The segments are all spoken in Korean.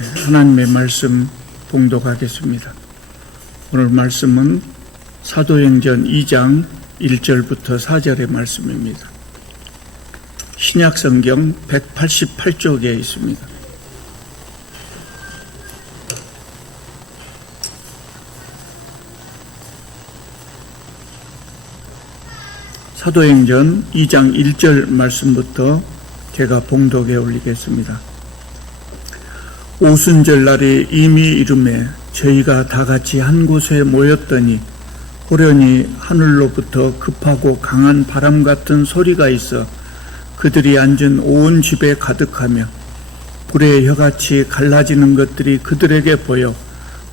하나님의 말씀 봉독하겠습니다. 오늘 말씀은 사도행전 2장 1절부터 4절의 말씀입니다. 신약성경 188쪽에 있습니다. 사도행전 2장 1절 말씀부터 제가 봉독해 올리겠습니다. 오순절 날이 이미 이르매 저희가 다같이 한 곳에 모였더니 호련히 하늘로부터 급하고 강한 바람 같은 소리가 있어 그들이 앉은 온 집에 가득하며 불의 혀같이 갈라지는 것들이 그들에게 보여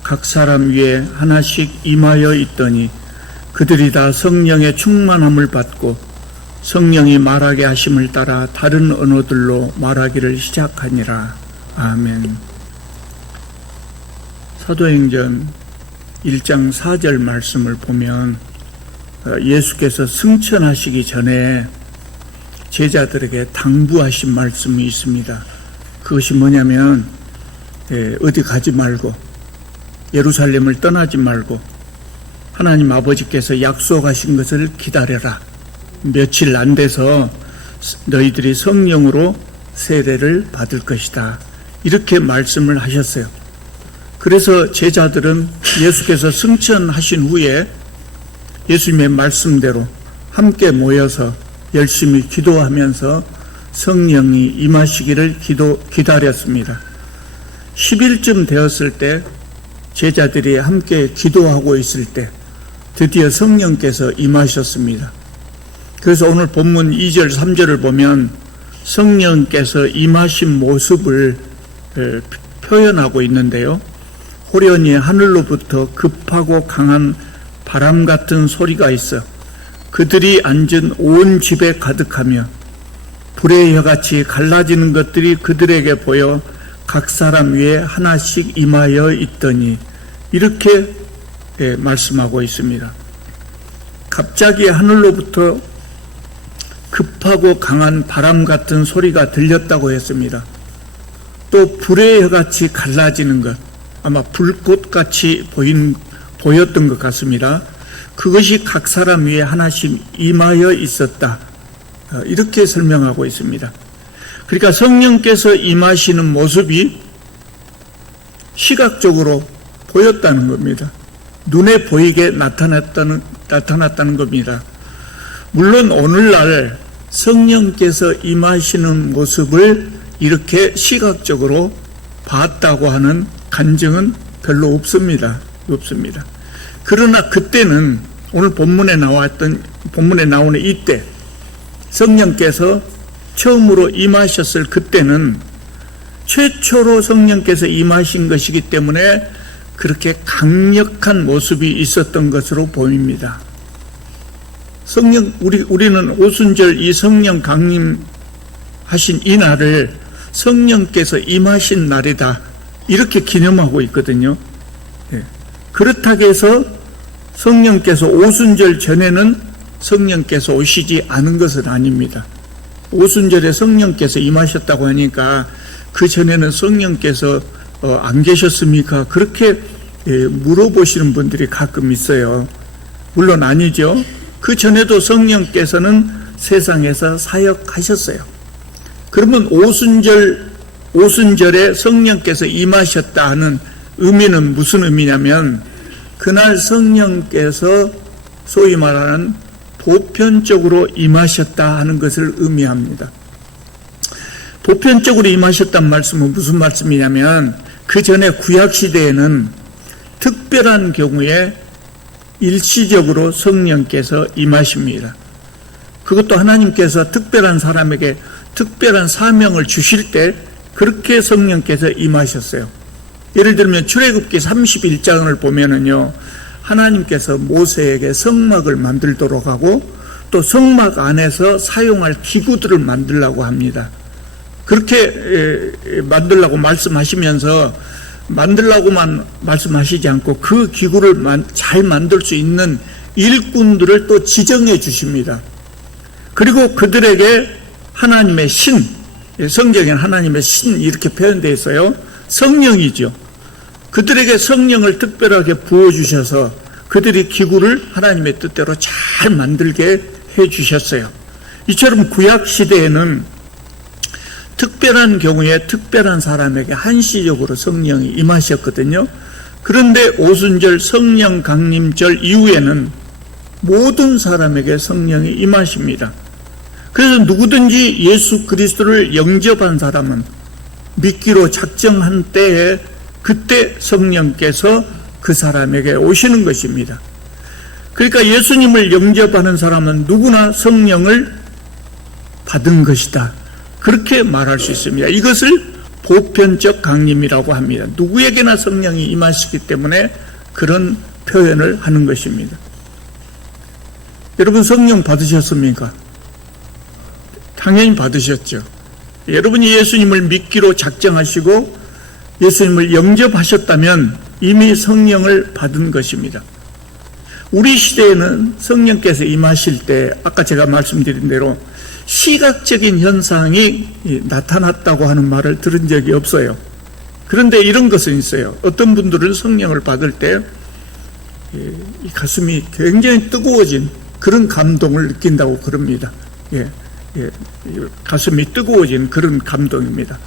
각 사람 위에 하나씩 임하여 있더니 그들이 다 성령의 충만함을 받고 성령이 말하게 하심을 따라 다른 언어들로 말하기를 시작하니라. 아멘. 사도행전 1장 4절 말씀을 보면 예수께서 승천하시기 전에 제자들에게 당부하신 말씀이 있습니다. 그것이 뭐냐면 어디 가지 말고 예루살렘을 떠나지 말고 하나님 아버지께서 약속하신 것을 기다려라. 며칠 안 돼서 너희들이 성령으로 세례를 받을 것이다. 이렇게 말씀을 하셨어요. 그래서 제자들은 예수께서 승천하신 후에 예수님의 말씀대로 함께 모여서 열심히 기도하면서 성령이 임하시기를 기다렸습니다. 10일쯤 되었을 때 제자들이 함께 기도하고 있을 때 드디어 성령께서 임하셨습니다. 그래서 오늘 본문 2절 3절을 보면 성령께서 임하신 모습을 표현하고 있는데요. 호련히 하늘로부터 급하고 강한 바람 같은 소리가 있어 그들이 앉은 온 집에 가득하며 불의 혀같이 갈라지는 것들이 그들에게 보여 각 사람 위에 하나씩 임하여 있더니 이렇게 말씀하고 있습니다. 갑자기 하늘로부터 급하고 강한 바람 같은 소리가 들렸다고 했습니다. 또 불의 혀같이 갈라지는 것, 아마 불꽃같이 보였던 것 같습니다. 그것이 각 사람 위에 하나씩 임하여 있었다. 이렇게 설명하고 있습니다. 그러니까 성령께서 임하시는 모습이 시각적으로 보였다는 겁니다. 눈에 보이게 나타났다는 겁니다. 물론 오늘날 성령께서 임하시는 모습을 이렇게 시각적으로 봤다고 하는 간증은 별로 없습니다. 그러나 그때는 오늘 본문에 나오는 이때 성령께서 처음으로 임하셨을 그때는 최초로 성령께서 임하신 것이기 때문에 그렇게 강력한 모습이 있었던 것으로 보입니다. 우리는 오순절 이 성령 강림하신 이 날을 성령께서 임하신 날이다. 이렇게 기념하고 있거든요. 그렇다고 해서 성령께서 오순절 전에는 성령께서 오시지 않은 것은 아닙니다. 오순절에 성령께서 임하셨다고 하니까 그 전에는 성령께서 안 계셨습니까? 그렇게 물어보시는 분들이 가끔 있어요. 물론 아니죠. 그 전에도 성령께서는 세상에서 사역하셨어요. 그러면 오순절에 성령께서 임하셨다 하는 의미는 무슨 의미냐면 그날 성령께서 소위 말하는 보편적으로 임하셨다 하는 것을 의미합니다. 보편적으로 임하셨다는 말씀은 무슨 말씀이냐면 그 전에 구약시대에는 특별한 경우에 일시적으로 성령께서 임하십니다. 그것도 하나님께서 특별한 사람에게 특별한 사명을 주실 때 그렇게 성령께서 임하셨어요. 예를 들면 출애굽기 31장을 보면은요, 하나님께서 모세에게 성막을 만들도록 하고 또 성막 안에서 사용할 기구들을 만들라고 합니다. 그렇게 만들라고 말씀하시면서 만들라고만 말씀하시지 않고 그 기구를 잘 만들 수 있는 일꾼들을 또 지정해 주십니다. 그리고 그들에게 하나님의 신, 성경에는 하나님의 신 이렇게 표현되어 있어요. 성령이죠. 그들에게 성령을 특별하게 부어주셔서 그들이 기구를 하나님의 뜻대로 잘 만들게 해주셨어요. 이처럼 구약시대에는 특별한 경우에 특별한 사람에게 한시적으로 성령이 임하셨거든요. 그런데 오순절 성령 강림절 이후에는 모든 사람에게 성령이 임하십니다. 그래서 누구든지 예수 그리스도를 영접한 사람은 믿기로 작정한 때에 그때 성령께서 그 사람에게 오시는 것입니다. 그러니까 예수님을 영접하는 사람은 누구나 성령을 받은 것이다, 그렇게 말할 수 있습니다. 이것을 보편적 강림이라고 합니다. 누구에게나 성령이 임하시기 때문에 그런 표현을 하는 것입니다. 여러분 성령 받으셨습니까? 당연히 받으셨죠. 여러분이 예수님을 믿기로 작정하시고 예수님을 영접하셨다면 이미 성령을 받은 것입니다. 우리 시대에는 성령께서 임하실 때 아까 제가 말씀드린 대로 시각적인 현상이 나타났다고 하는 말을 들은 적이 없어요. 그런데 이런 것은 있어요. 어떤 분들은 성령을 받을 때 가슴이 굉장히 뜨거워진 그런 감동을 느낀다고 그럽니다. 가슴이 뜨거워진 그런 감동입니다.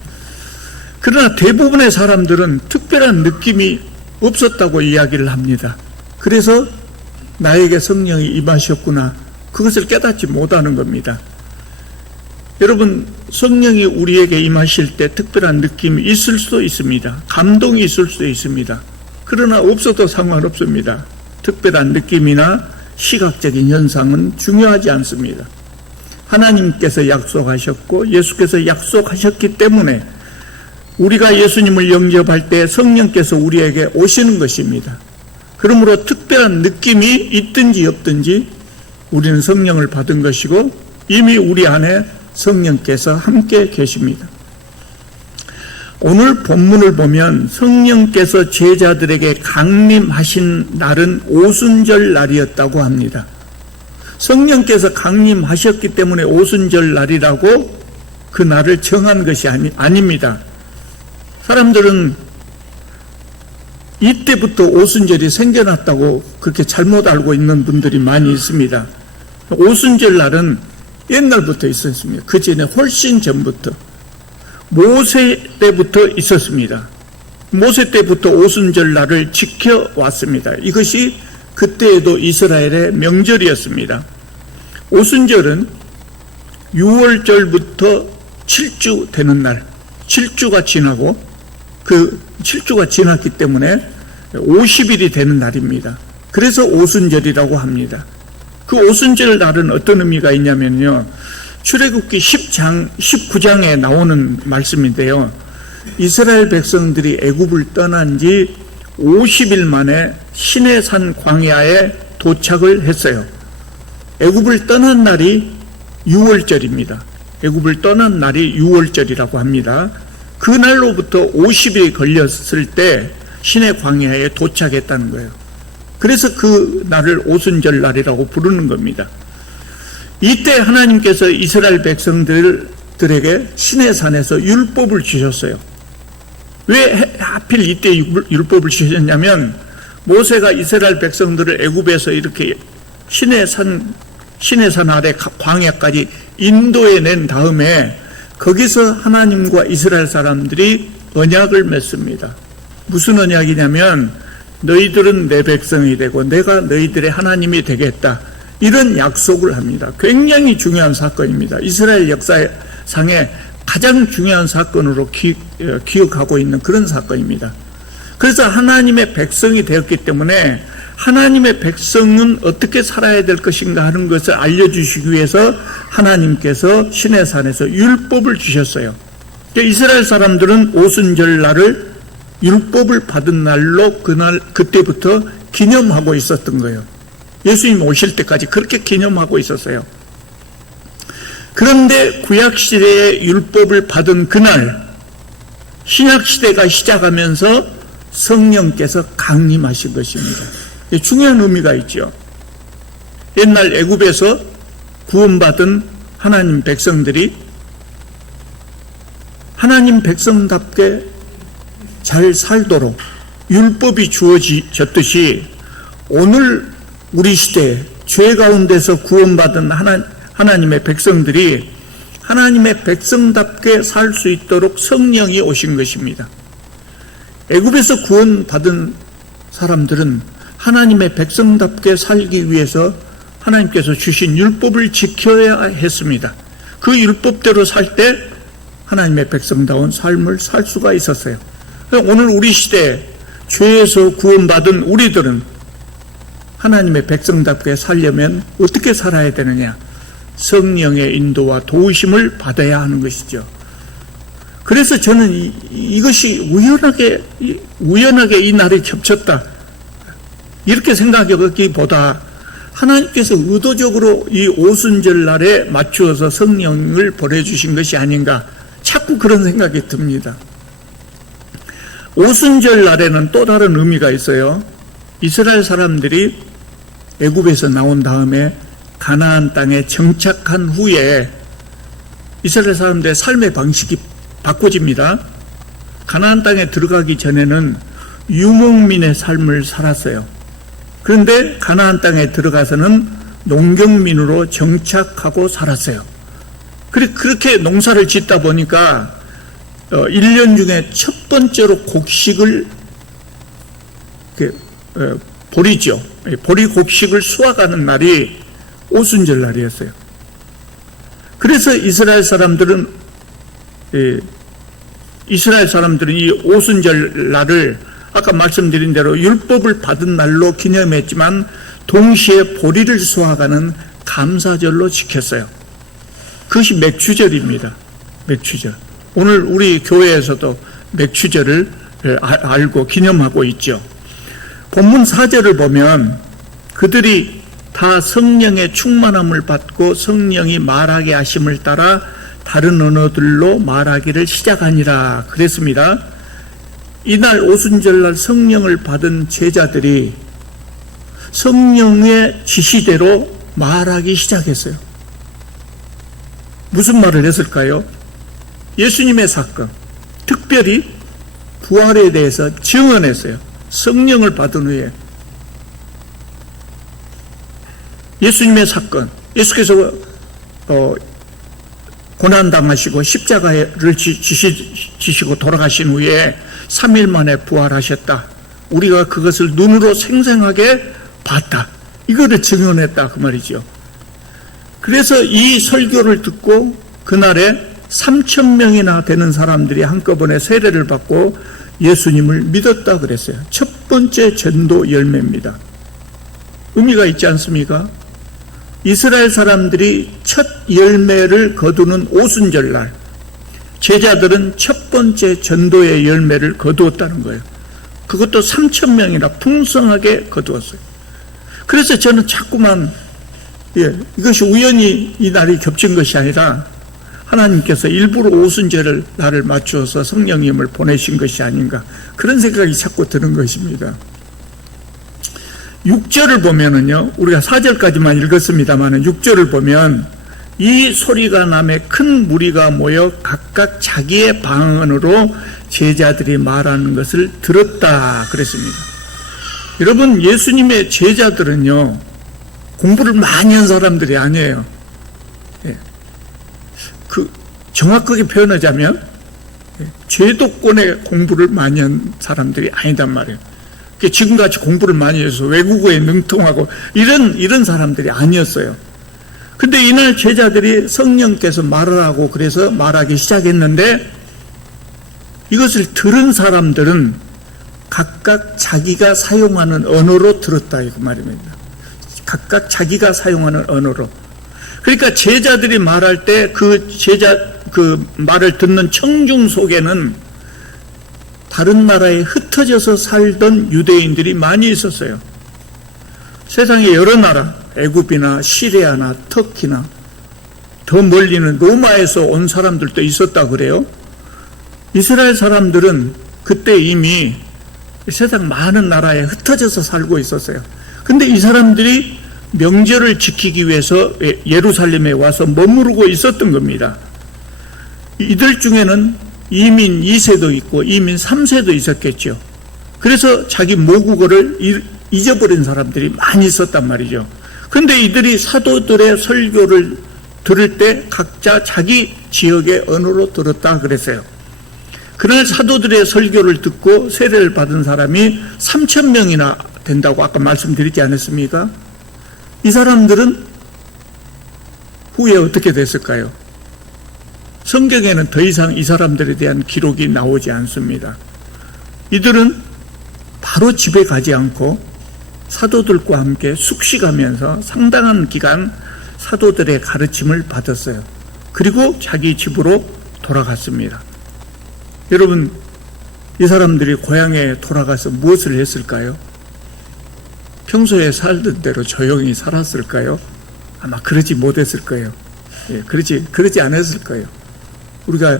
그러나 대부분의 사람들은 특별한 느낌이 없었다고 이야기를 합니다. 그래서 나에게 성령이 임하셨구나, 그것을 깨닫지 못하는 겁니다. 여러분, 성령이 우리에게 임하실 때 특별한 느낌이 있을 수도 있습니다. 감동이 있을 수도 있습니다. 그러나 없어도 상관없습니다. 특별한 느낌이나 시각적인 현상은 중요하지 않습니다. 하나님께서 약속하셨고 예수께서 약속하셨기 때문에 우리가 예수님을 영접할 때 성령께서 우리에게 오시는 것입니다. 그러므로 특별한 느낌이 있든지 없든지 우리는 성령을 받은 것이고 이미 우리 안에 성령께서 함께 계십니다. 오늘 본문을 보면 성령께서 제자들에게 강림하신 날은 오순절 날이었다고 합니다. 성령께서 강림하셨기 때문에 오순절 날이라고 그 날을 정한 것이 아닙니다. 사람들은 이때부터 오순절이 생겨났다고 그렇게 잘못 알고 있는 분들이 많이 있습니다. 오순절 날은 옛날부터 있었습니다. 그 전에 훨씬 전부터 모세 때부터 있었습니다. 모세 때부터 오순절 날을 지켜왔습니다. 이것이 그때에도 이스라엘의 명절이었습니다. 오순절은 6월절부터 7주 되는 날, 7주가 지나고 그 7주가 지났기 때문에 50일이 되는 날입니다. 그래서 오순절이라고 합니다. 그 오순절 날은 어떤 의미가 있냐면요, 출애굽기 19장에 나오는 말씀인데요, 이스라엘 백성들이 애굽을 떠난 지 50일 만에 시내산 광야에 도착을 했어요. 애굽을 떠난 날이 6월절입니다. 애굽을 떠난 날이 6월절이라고 합니다. 그 날로부터 50일이 걸렸을 때 시내 광야에 도착했다는 거예요. 그래서 그 날을 오순절 날이라고 부르는 겁니다. 이때 하나님께서 이스라엘 백성들에게 시내산에서 율법을 주셨어요. 왜 하필 이때 율법을 주셨냐면 모세가 이스라엘 백성들을 애굽에서 이렇게 시내산 아래 광야까지 인도해낸 다음에 거기서 하나님과 이스라엘 사람들이 언약을 맺습니다. 무슨 언약이냐면 너희들은 내 백성이 되고 내가 너희들의 하나님이 되겠다, 이런 약속을 합니다. 굉장히 중요한 사건입니다. 이스라엘 역사상에 가장 중요한 사건으로 기억하고 있는 그런 사건입니다. 그래서 하나님의 백성이 되었기 때문에 하나님의 백성은 어떻게 살아야 될 것인가 하는 것을 알려주시기 위해서 하나님께서 시내산에서 율법을 주셨어요. 이스라엘 사람들은 오순절 날을 율법을 받은 날로 그때부터 기념하고 있었던 거예요. 예수님 오실 때까지 그렇게 기념하고 있었어요. 그런데 구약시대의 율법을 받은 그날 신약시대가 시작하면서 성령께서 강림하신 것입니다. 중요한 의미가 있죠. 옛날 애굽에서 구원받은 하나님 백성들이 하나님 백성답게 잘 살도록 율법이 주어졌듯이 오늘 우리 시대에 죄 가운데서 구원받은 하나님의 백성들이 하나님의 백성답게 살 수 있도록 성령이 오신 것입니다. 애굽에서 구원받은 사람들은 하나님의 백성답게 살기 위해서 하나님께서 주신 율법을 지켜야 했습니다. 그 율법대로 살 때 하나님의 백성다운 삶을 살 수가 있었어요. 오늘 우리 시대에 죄에서 구원받은 우리들은 하나님의 백성답게 살려면 어떻게 살아야 되느냐? 성령의 인도와 도우심을 받아야 하는 것이죠. 그래서 저는 이것이 우연하게 이 날이 겹쳤다, 이렇게 생각하기보다 하나님께서 의도적으로 이 오순절 날에 맞추어서 성령을 보내주신 것이 아닌가, 자꾸 그런 생각이 듭니다. 오순절 날에는 또 다른 의미가 있어요. 이스라엘 사람들이 애굽에서 나온 다음에 가나안 땅에 정착한 후에 이스라엘 사람들의 삶의 방식이 바꿔집니다. 가나안 땅에 들어가기 전에는 유목민의 삶을 살았어요. 그런데 가나안 땅에 들어가서는 농경민으로 정착하고 살았어요. 그렇게 농사를 짓다 보니까 1년 중에 첫 번째로 곡식을 보리죠. 보리 곡식을 수확하는 날이 오순절 날이었어요. 그래서 이스라엘 사람들은 이 오순절 날을 아까 말씀드린 대로 율법을 받은 날로 기념했지만 동시에 보리를 수확하는 감사절로 지켰어요. 그것이 맥추절입니다. 맥추절. 오늘 우리 교회에서도 맥추절을 알고 기념하고 있죠. 본문 4절을 보면 그들이 다 성령의 충만함을 받고 성령이 말하게 하심을 따라 다른 언어들로 말하기를 시작하니라 그랬습니다. 이날 오순절날 성령을 받은 제자들이 성령의 지시대로 말하기 시작했어요. 무슨 말을 했을까요? 예수님의 사건, 특별히 부활에 대해서 증언했어요. 성령을 받은 후에 예수님의 사건, 예수께서 고난당하시고 십자가를 지시고 돌아가신 후에 3일 만에 부활하셨다. 우리가 그것을 눈으로 생생하게 봤다. 이거를 증언했다 그 말이죠. 그래서 이 설교를 듣고 그날에 3,000명이나 되는 사람들이 한꺼번에 세례를 받고 예수님을 믿었다 그랬어요. 첫 번째 전도 열매입니다. 의미가 있지 않습니까? 이스라엘 사람들이 첫 열매를 거두는 오순절날 제자들은 첫 번째 전도의 열매를 거두었다는 거예요. 그것도 3,000명이나 풍성하게 거두었어요. 그래서 저는 자꾸만 이것이 우연히 이 날이 겹친 것이 아니라 하나님께서 일부러 오순절을 날을 맞추어서 성령님을 보내신 것이 아닌가, 그런 생각이 자꾸 드는 것입니다. 6절을 보면은요, 우리가 4절까지만 읽었습니다만 6절을 보면 이 소리가 남에 큰 무리가 모여 각각 자기의 방언으로 제자들이 말하는 것을 들었다 그랬습니다. 여러분, 예수님의 제자들은요 공부를 많이 한 사람들이 아니에요. 정확하게 표현하자면 죄도권의 공부를 많이 한 사람들이 아니단 말이에요. 지금같이 공부를 많이 해서 외국어에 능통하고 이런 사람들이 아니었어요. 근데 이날 제자들이 성령께서 말하라고 그래서 말하기 시작했는데 이것을 들은 사람들은 각각 자기가 사용하는 언어로 들었다 이 말입니다. 각각 자기가 사용하는 언어로. 그러니까 제자들이 말할 때 그 말을 듣는 청중 속에는 다른 나라에 흩어져서 살던 유대인들이 많이 있었어요. 세상에 여러 나라, 애굽이나 시리아나 터키나 더 멀리는 로마에서 온 사람들도 있었다 그래요. 이스라엘 사람들은 그때 이미 세상 많은 나라에 흩어져서 살고 있었어요. 근데 이 사람들이 명절을 지키기 위해서 예루살렘에 와서 머무르고 있었던 겁니다. 이들 중에는 이민 2세도 있고 이민 3세도 있었겠죠. 그래서 자기 모국어를 잊어버린 사람들이 많이 있었단 말이죠. 그런데 이들이 사도들의 설교를 들을 때 각자 자기 지역의 언어로 들었다 그랬어요. 그날 사도들의 설교를 듣고 세례를 받은 사람이 3,000명이나 된다고 아까 말씀드리지 않았습니까? 이 사람들은 후에 어떻게 됐을까요? 성경에는 더 이상 이 사람들에 대한 기록이 나오지 않습니다. 이들은 바로 집에 가지 않고 사도들과 함께 숙식하면서 상당한 기간 사도들의 가르침을 받았어요. 그리고 자기 집으로 돌아갔습니다. 여러분, 이 사람들이 고향에 돌아가서 무엇을 했을까요? 평소에 살던 대로 조용히 살았을까요? 아마 그러지 못했을 거예요. 예, 그러지 않았을 거예요. 우리가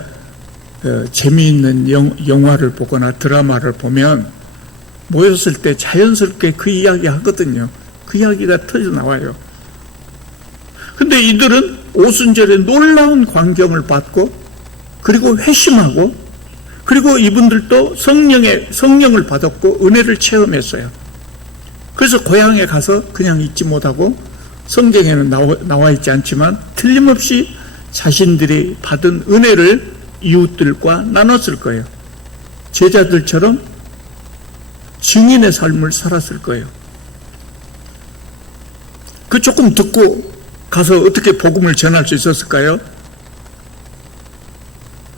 재미있는 영화를 보거나 드라마를 보면 모였을 때 자연스럽게 그 이야기 하거든요. 그 이야기가 터져 나와요. 근데 이들은 오순절에 놀라운 광경을 받고 그리고 회심하고 그리고 이분들도 성령을 받았고 은혜를 체험했어요. 그래서 고향에 가서 그냥 잊지 못하고 성경에는 나와 있지 않지만 틀림없이 자신들이 받은 은혜를 이웃들과 나눴을 거예요. 제자들처럼 증인의 삶을 살았을 거예요. 그 조금 듣고 가서 어떻게 복음을 전할 수 있었을까요?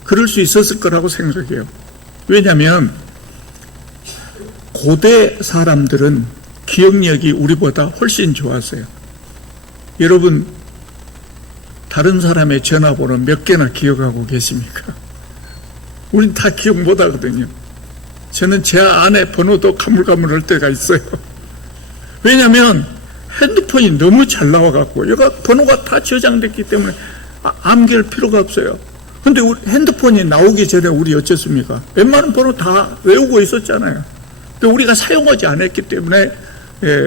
그럴 수 있었을 거라고 생각해요. 왜냐하면 고대 사람들은 기억력이 우리보다 훨씬 좋았어요. 여러분, 다른 사람의 전화번호 몇 개나 기억하고 계십니까? 우린 다 기억 못 하거든요. 저는 제 아내 번호도 가물가물할 때가 있어요. 왜냐하면 핸드폰이 너무 잘 나와갖고 얘가 번호가 다 저장됐기 때문에 암기할 필요가 없어요. 근데 우리 핸드폰이 나오기 전에 우리 어쨌습니까? 웬만한 번호 다 외우고 있었잖아요. 근데 우리가 사용하지 않았기 때문에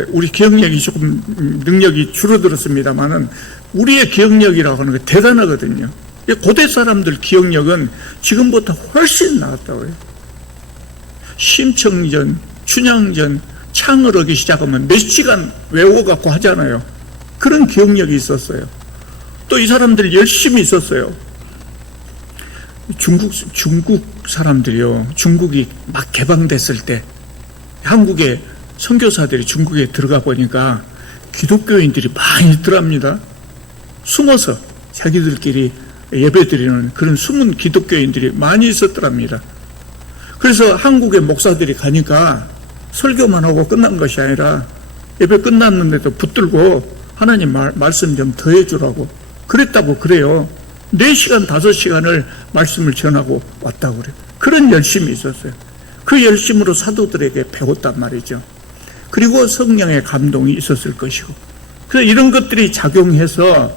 우리 기억력이 조금 능력이 줄어들었습니다만은 우리의 기억력이라고 하는 게 대단하거든요. 고대 사람들 기억력은 지금보다 훨씬 나았다고 해요. 심청전, 춘향전, 창을 하기 시작하면 몇 시간 외워갖고 하잖아요. 그런 기억력이 있었어요. 또 이 사람들 열심히 있었어요. 중국 사람들이요. 중국이 막 개방됐을 때 한국의 선교사들이 중국에 들어가 보니까 기독교인들이 많이 있더랍니다. 숨어서 자기들끼리 예배드리는 그런 숨은 기독교인들이 많이 있었더랍니다. 그래서 한국의 목사들이 가니까 설교만 하고 끝난 것이 아니라 예배 끝났는데도 붙들고 하나님 말씀 좀 더 해주라고 그랬다고 그래요. 4시간, 5시간을 말씀을 전하고 왔다고 그래요. 그런 열심이 있었어요. 그 열심으로 사도들에게 배웠단 말이죠. 그리고 성령의 감동이 있었을 것이고, 그래서 이런 것들이 작용해서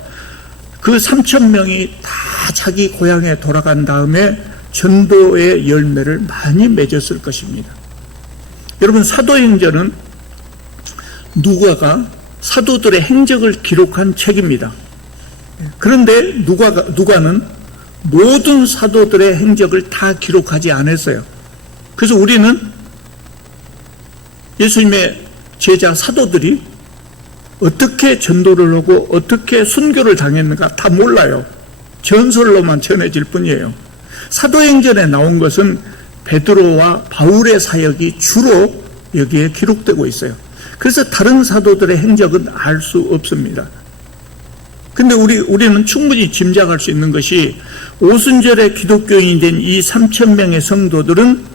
그 3,000명이 다 자기 고향에 돌아간 다음에 전도의 열매를 많이 맺었을 것입니다. 여러분, 사도행전은 누가가 사도들의 행적을 기록한 책입니다. 그런데 누가는 모든 사도들의 행적을 다 기록하지 않았어요. 그래서 우리는 예수님의 제자 사도들이 어떻게 전도를 하고 어떻게 순교를 당했는가 다 몰라요. 전설로만 전해질 뿐이에요. 사도행전에 나온 것은 베드로와 바울의 사역이 주로 여기에 기록되고 있어요. 그래서 다른 사도들의 행적은 알 수 없습니다. 근데 우리는 충분히 짐작할 수 있는 것이 오순절에 기독교인이 된 이 3,000명의 성도들은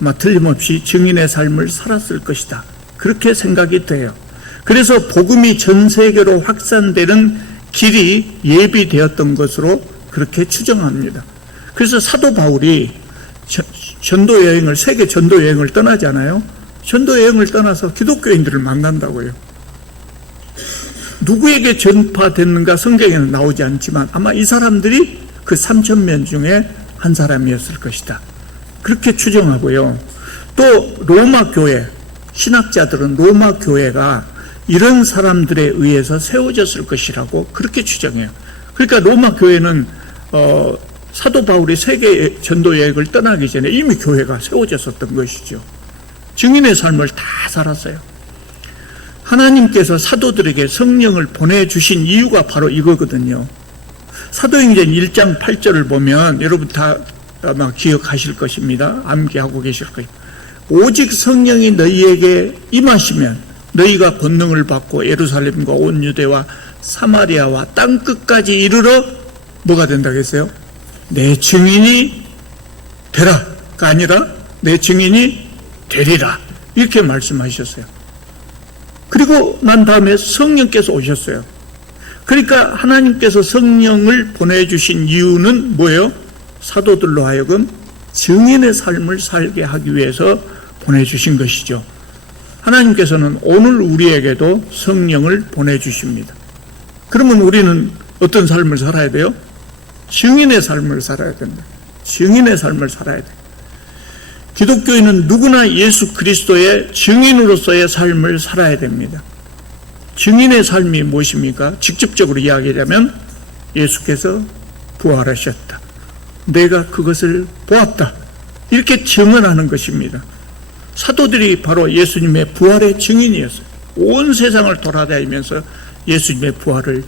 아마 틀림없이 증인의 삶을 살았을 것이다. 그렇게 생각이 돼요. 그래서 복음이 전 세계로 확산되는 길이 예비되었던 것으로 그렇게 추정합니다. 그래서 사도 바울이 전도 여행을, 세계 전도 여행을 떠나잖아요. 전도 여행을 떠나서 기독교인들을 만난다고요. 누구에게 전파됐는가 성경에는 나오지 않지만 아마 이 사람들이 그 3,000명 중에 한 사람이었을 것이다. 그렇게 추정하고요. 또 로마 교회, 신학자들은 로마 교회가 이런 사람들에 의해서 세워졌을 것이라고 그렇게 추정해요. 그러니까 로마 교회는 사도 바울이 세계 전도 여행을 떠나기 전에 이미 교회가 세워졌었던 것이죠. 증인의 삶을 다 살았어요. 하나님께서 사도들에게 성령을 보내주신 이유가 바로 이거거든요. 사도행전 1장 8절을 보면 여러분 다 아마 기억하실 것입니다. 암기하고 계실 거예요. 오직 성령이 너희에게 임하시면 너희가 권능을 받고 예루살렘과 온 유대와 사마리아와 땅끝까지 이르러 뭐가 된다고 했어요? 내 증인이 되라가 아니라 내 증인이 되리라, 이렇게 말씀하셨어요. 그리고 난 다음에 성령께서 오셨어요. 그러니까 하나님께서 성령을 보내주신 이유는 뭐예요? 사도들로 하여금 증인의 삶을 살게 하기 위해서 보내주신 것이죠. 하나님께서는 오늘 우리에게도 성령을 보내주십니다. 그러면 우리는 어떤 삶을 살아야 돼요? 증인의 삶을 살아야 된다. 증인의 삶을 살아야 돼요. 기독교인은 누구나 예수 그리스도의 증인으로서의 삶을 살아야 됩니다. 증인의 삶이 무엇입니까? 직접적으로 이야기하자면 예수께서 부활하셨다, 내가 그것을 보았다, 이렇게 증언하는 것입니다. 사도들이 바로 예수님의 부활의 증인이었어요. 온 세상을 돌아다니면서 예수님의 부활을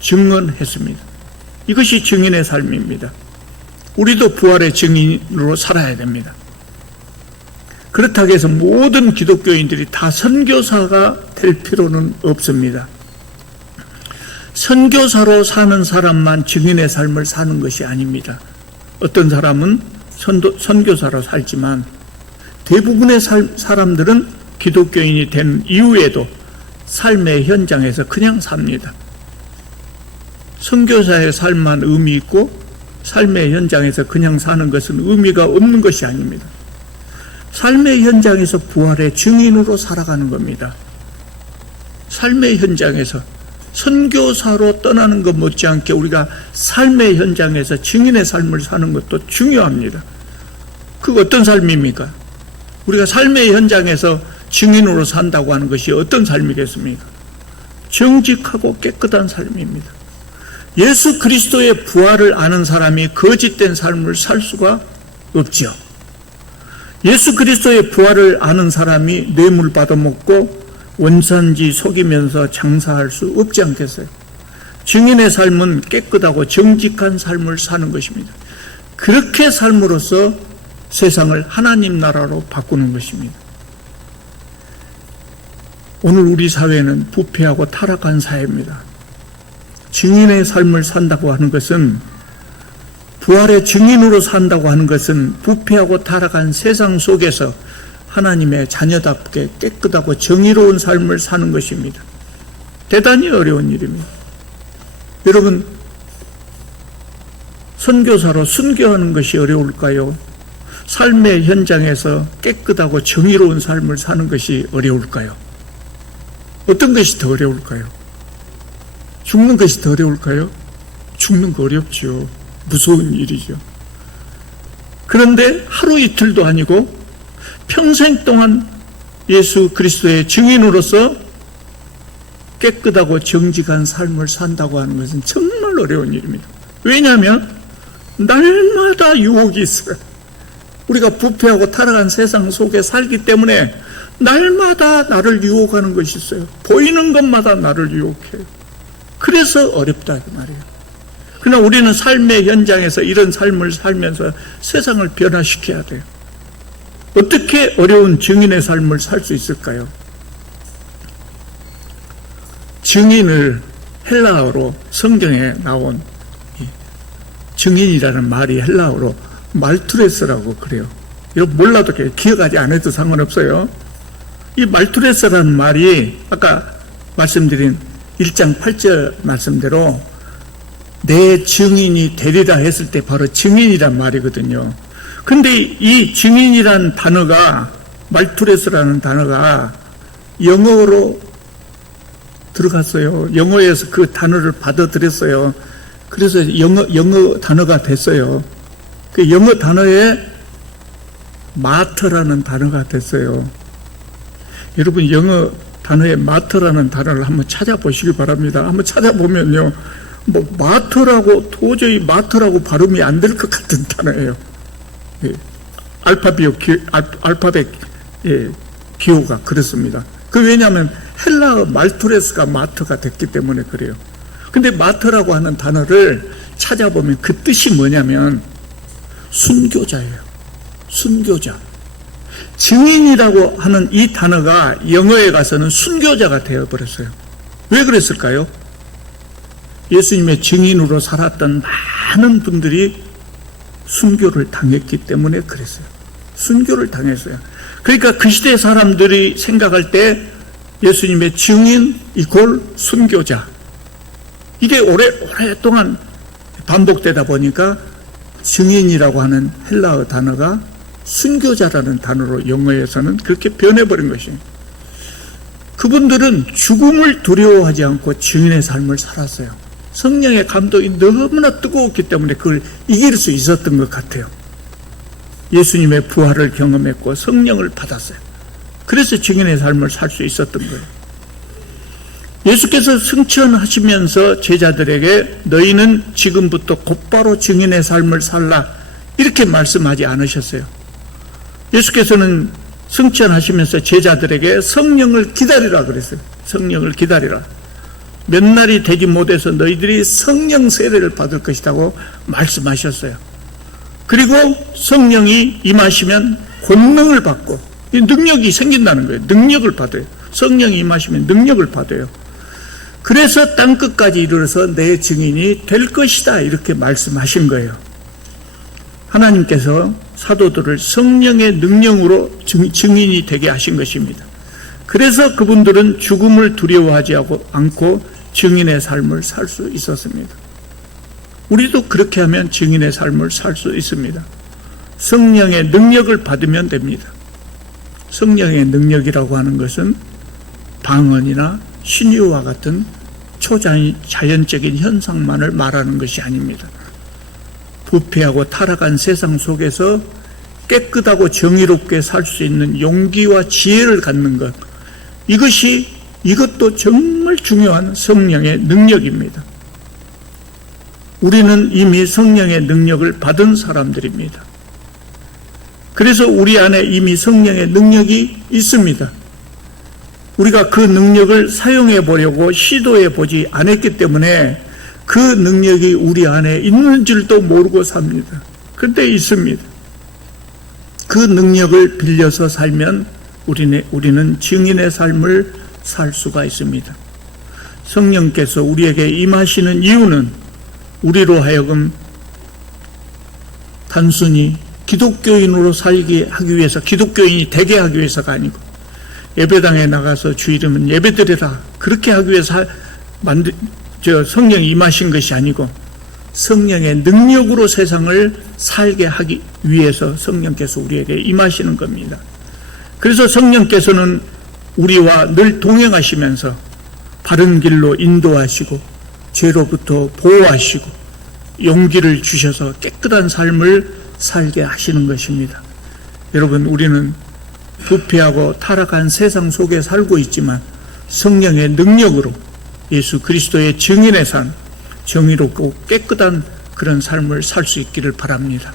증언했습니다. 이것이 증인의 삶입니다. 우리도 부활의 증인으로 살아야 됩니다. 그렇다고 해서 모든 기독교인들이 다 선교사가 될 필요는 없습니다. 선교사로 사는 사람만 증인의 삶을 사는 것이 아닙니다. 어떤 사람은 선교사로 살지만 대부분의 사람들은 기독교인이 된 이후에도 삶의 현장에서 그냥 삽니다. 선교사의 삶만 의미 있고 삶의 현장에서 그냥 사는 것은 의미가 없는 것이 아닙니다. 삶의 현장에서 부활의 증인으로 살아가는 겁니다. 삶의 현장에서 선교사로 떠나는 것 못지않게 우리가 삶의 현장에서 증인의 삶을 사는 것도 중요합니다. 그 어떤 삶입니까? 우리가 삶의 현장에서 증인으로 산다고 하는 것이 어떤 삶이겠습니까? 정직하고 깨끗한 삶입니다. 예수 그리스도의 부활을 아는 사람이 거짓된 삶을 살 수가 없죠. 예수 그리스도의 부활을 아는 사람이 뇌물 받아먹고 원산지 속이면서 장사할 수 없지 않겠어요? 증인의 삶은 깨끗하고 정직한 삶을 사는 것입니다. 그렇게 삶으로써 세상을 하나님 나라로 바꾸는 것입니다. 오늘 우리 사회는 부패하고 타락한 사회입니다. 증인의 삶을 산다고 하는 것은, 부활의 증인으로 산다고 하는 것은 부패하고 타락한 세상 속에서 하나님의 자녀답게 깨끗하고 정의로운 삶을 사는 것입니다. 대단히 어려운 일입니다. 여러분, 선교사로 순교하는 것이 어려울까요? 삶의 현장에서 깨끗하고 정의로운 삶을 사는 것이 어려울까요? 어떤 것이 더 어려울까요? 죽는 것이 더 어려울까요? 죽는 거 어렵죠. 무서운 일이죠. 그런데 하루 이틀도 아니고 평생 동안 예수 그리스도의 증인으로서 깨끗하고 정직한 삶을 산다고 하는 것은 정말 어려운 일입니다. 왜냐하면 날마다 유혹이 있어요. 우리가 부패하고 타락한 세상 속에 살기 때문에 날마다 나를 유혹하는 것이 있어요. 보이는 것마다 나를 유혹해요. 그래서 어렵다 그 말이에요. 그러나 우리는 삶의 현장에서 이런 삶을 살면서 세상을 변화시켜야 돼요. 어떻게 어려운 증인의 삶을 살 수 있을까요? 증인을 헬라어로 성경에 나온 증인이라는 말이 헬라어로 말투레스라고 그래요. 이거 몰라도 기억하지 않아도 상관없어요. 이 말투레스라는 말이 아까 말씀드린 1장 8절 말씀대로 내 증인이 되리라 했을 때 바로 증인이란 말이거든요. 근데 이 증인이란 단어가, 말투레스라는 단어가 영어로 들어갔어요. 영어에서 그 단어를 받아들였어요. 그래서 영어 단어가 됐어요. 그 영어 단어에 마터라는 단어가 됐어요. 여러분, 영어 단어에 마터라는 단어를 한번 찾아보시기 바랍니다. 한번 찾아보면요, 도저히 마터라고 발음이 안 될 것 같은 단어예요. 예. 알파벳 기호가 그렇습니다. 왜냐하면 헬라어 말투레스가 마터가 됐기 때문에 그래요. 근데 마터라고 하는 단어를 찾아보면 그 뜻이 뭐냐면 순교자예요. 순교자. 증인이라고 하는 이 단어가 영어에 가서는 순교자가 되어버렸어요. 왜 그랬을까요? 예수님의 증인으로 살았던 많은 분들이 순교를 당했기 때문에 그랬어요. 순교를 당했어요. 그러니까 그 시대 사람들이 생각할 때 예수님의 증인 이꼴 순교자. 이게 오랫동안 반복되다 보니까 증인이라고 하는 헬라어 단어가 순교자라는 단어로 영어에서는 그렇게 변해버린 것이에요. 그분들은 죽음을 두려워하지 않고 증인의 삶을 살았어요. 성령의 감동이 너무나 뜨거웠기 때문에 그걸 이길 수 있었던 것 같아요. 예수님의 부활을 경험했고 성령을 받았어요. 그래서 증인의 삶을 살 수 있었던 거예요. 예수께서 승천하시면서 제자들에게 너희는 지금부터 곧바로 증인의 삶을 살라 이렇게 말씀하지 않으셨어요. 예수께서는 승천하시면서 제자들에게 성령을 기다리라 그랬어요. 성령을 기다리라. 몇 날이 되지 못해서 너희들이 성령 세례를 받을 것이라고 말씀하셨어요. 그리고 성령이 임하시면 권능을 받고 이 능력이 생긴다는 거예요. 능력을 받아요. 성령이 임하시면 능력을 받아요. 그래서 땅끝까지 이르러서 내 증인이 될 것이다 이렇게 말씀하신 거예요. 하나님께서 사도들을 성령의 능력으로 증인이 되게 하신 것입니다. 그래서 그분들은 죽음을 두려워하지 않고 증인의 삶을 살 수 있었습니다. 우리도 그렇게 하면 증인의 삶을 살 수 있습니다. 성령의 능력을 받으면 됩니다. 성령의 능력이라고 하는 것은 방언이나 신유와 같은 초자연적인 현상만을 말하는 것이 아닙니다. 부패하고 타락한 세상 속에서 깨끗하고 정의롭게 살 수 있는 용기와 지혜를 갖는 것, 이것도 정말 중요한 성령의 능력입니다. 우리는 이미 성령의 능력을 받은 사람들입니다. 그래서 우리 안에 이미 성령의 능력이 있습니다. 우리가 그 능력을 사용해 보려고 시도해 보지 않았기 때문에 그 능력이 우리 안에 있는 줄도 모르고 삽니다. 그런데 있습니다. 그 능력을 빌려서 살면 우리는 증인의 삶을 살 수가 있습니다. 성령께서 우리에게 임하시는 이유는 우리로 하여금 단순히 기독교인으로 살게 하기 위해서, 기독교인이 되게 하기 위해서가 아니고 예배당에 나가서 주 이름은 예배드리라 그렇게 하기 위해서 성령이 임하신 것이 아니고 성령의 능력으로 세상을 살게 하기 위해서 성령께서 우리에게 임하시는 겁니다. 그래서 성령께서는 우리와 늘 동행하시면서 바른 길로 인도하시고 죄로부터 보호하시고 용기를 주셔서 깨끗한 삶을 살게 하시는 것입니다. 여러분, 우리는 부패하고 타락한 세상 속에 살고 있지만 성령의 능력으로 예수 그리스도의 증인의 삶, 정의롭고 깨끗한 그런 삶을 살 수 있기를 바랍니다.